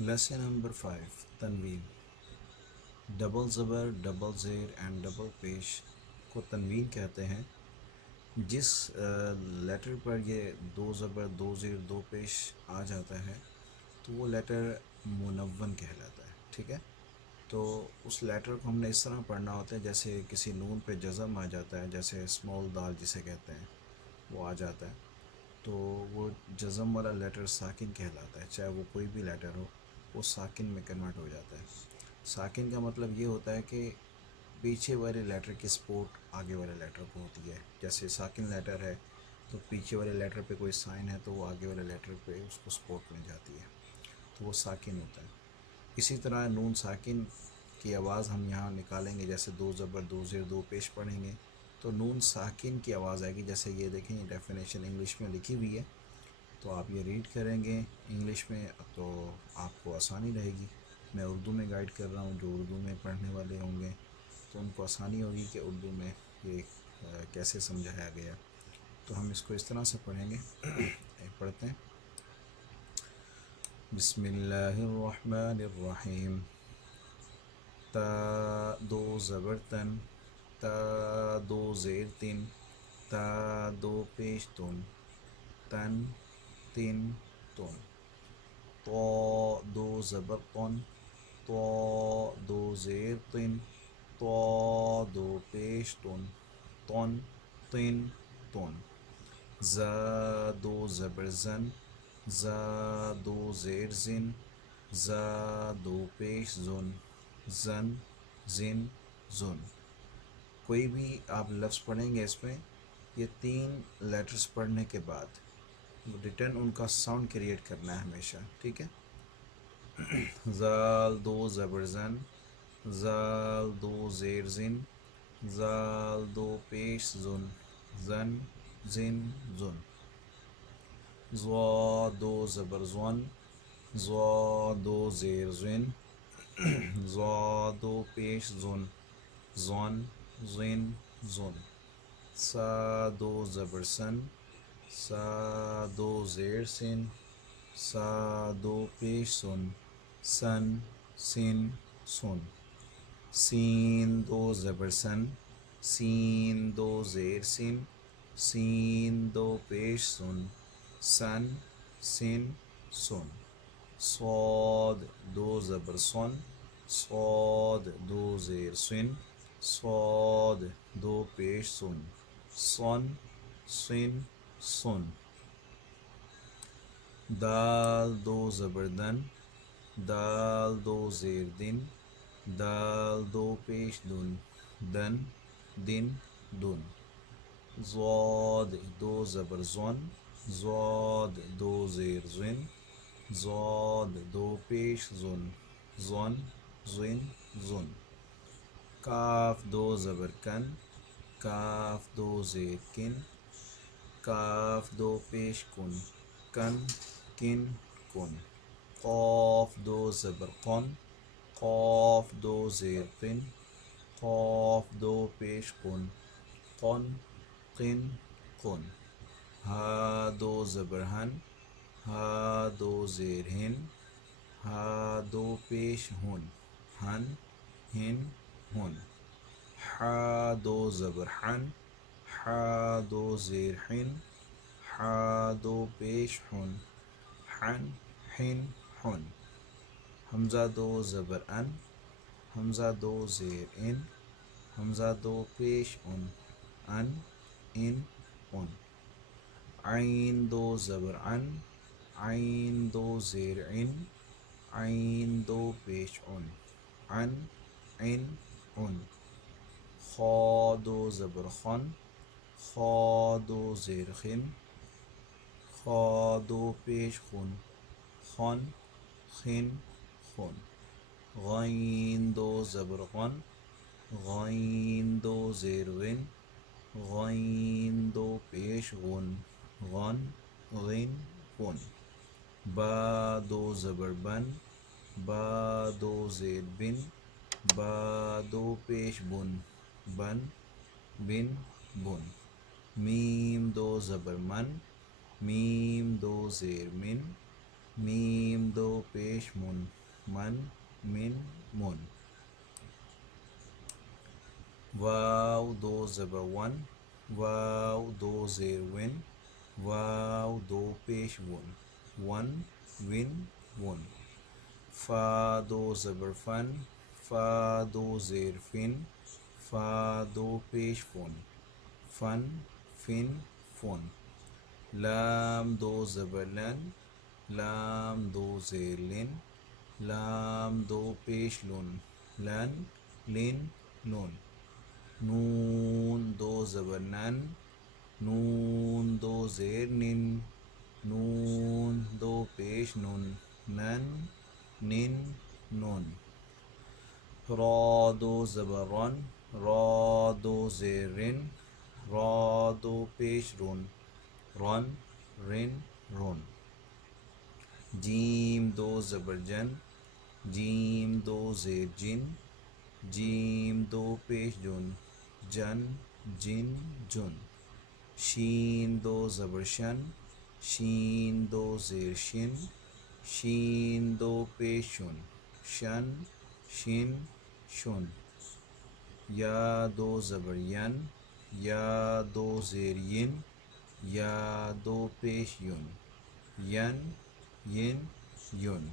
Lesson number 5 تنوین. Double زبر، double زیر and double پیش کو تنوین کہتے ہیں. جس لیٹر پر یہ دو زبر، دو زیر، دو پیش آ جاتا ہے تو وہ لیٹر منون کہلاتا ہے. ٹھیک ہے، تو اس لیٹر کو ہم نے اس طرح پڑھنا ہوتا ہے جیسے کسی نون پہ جزم آ جاتا ہے، جیسے اسمال دال جسے کہتے ہیں وہ آ جاتا ہے، تو وہ جزم والا لیٹر ساکن کہلاتا ہے. چاہے وہ کوئی بھی لیٹر ہو وہ ساکن میں کنورٹ ہو جاتا ہے. ساکن کا مطلب یہ ہوتا ہے کہ پیچھے والے لیٹر کی سپورٹ آگے والے لیٹر کو ہوتی ہے. جیسے ساکن لیٹر ہے تو پیچھے والے لیٹر پہ کوئی سائن ہے تو وہ آگے والے لیٹر پہ اس کو سپورٹ مل جاتی ہے، تو وہ ساکن ہوتا ہے. اسی طرح نون ساکن کی آواز ہم یہاں نکالیں گے، جیسے دو زبر، دو زیر، دو پیش پڑھیں گے تو نون ساکن کی آواز آئے گی. جیسے یہ دیکھیں، یہ ڈیفینیشن انگلش میں لکھی ہوئی ہے، تو آپ یہ ریڈ کریں گے انگلش میں تو آپ کو آسانی رہے گی. میں اردو میں گائیڈ کر رہا ہوں، جو اردو میں پڑھنے والے ہوں گے تو ان کو آسانی ہوگی کہ اردو میں یہ کیسے سمجھایا گیا. تو ہم اس کو اس طرح سے پڑھیں گے. پڑھتے ہیں. بسم اللہ الرحمن الرحیم. تا دو زبر تن، تا دو زیر تن، تا دو پیش تن، تن تن تن. تو دو زبر تن، تو دو زیر تن، تو دو پیش تن، تن تن تن. زا دو زبر زن، زا دو زیر زن، زا دو پیش زن، زن زن زن. کوئی بھی آپ لفظ پڑھیں گے اس میں، یہ تین لیٹرز پڑھنے کے بعد ریٹرن ان کا ساؤنڈ کریٹ کرنا ہے ہمیشہ. ٹھیک ہے. زال دو زبر زن، زال دو زیر زن، زال دو پیش زن، زن زن زن. زوا دو زبر زون، زوا دو زیر زن، زوا دو پیش زن، زون زن زن. سا دو زبر سن، سا دو زیر سن، سا دو پیش سن، سن سن سن. سین دو زبر سن، سین دو زیر سن، سین دو پیش سن، سن سن سن. صاد دو زبر سن، صاد دو زیر سن، صاد دو پیش سن، سن سن سن. دال دو زبر دن، دال دو زیر دن، دال دو پیش دن، دن دن دن. ضاد دو زبر زن، ضاد دو زیر زن، ضاد دو پیش زن، زن زن زن. کاف دو زبر کن، کاف دو زیر کن، کاف دو پیش کن، کن کن کن. قاف دو زبر قن، قاف دو زیر قن، قاف دو پیش قن، قن قن قن. ہا دو زبر ہن، ہا دو زیر ہن، ہا دو پیش ہن، ہن ہن ہن. حا دو زبر حن، حا دو زیر حن، حا دو پیش حن، حن حن حن. حمزہ دو زبر ان، حمزہ دو زیر ان، حمزہ دو پیش ان، ان ان. عین دو زبر عن، عین دو زیر عن، عین دو پیش عن، عن عن عن. خا دو زبر خن، خا دو زیر خن، خا دو پیش خن، خن خن خن. غین دو زبر غن، غین دو زیر غن، غین دو پیش غن، غن غن غن. با دو زبر بن، با دو زیر بن، با دو پیش بن، بن بن بن. میم دو زبر من، میم دو زیر من، میم دو پیش من، من من من. واو دو زبر ون، واو دو زیر ون، واو دو پیش ون، ون ون ون. فا دو زبر فن، فا دو زیر فن، فا دو پیش فن، فن فن فن. لام دو زبر لن، لام دو زیر لن، لام دو پیش لن، لن لن لن. نون دو زبر نن، نون دو زیر نن، نون دو پیش نن، نن نن نن. را دو زبر رن، را دو زیر رن، را دو پیش رن، رن رن رن. جیم دو زبر جن، جیم دو زیر جن، جیم دو پیش جن، جن جن جن. شین دو زبر شن، شین دو زیر شن، شین دو پیش شن، شن شن شن. یا دو زبر ین، یا دو زیر ین، یا دو پیش یون، ین ین یون.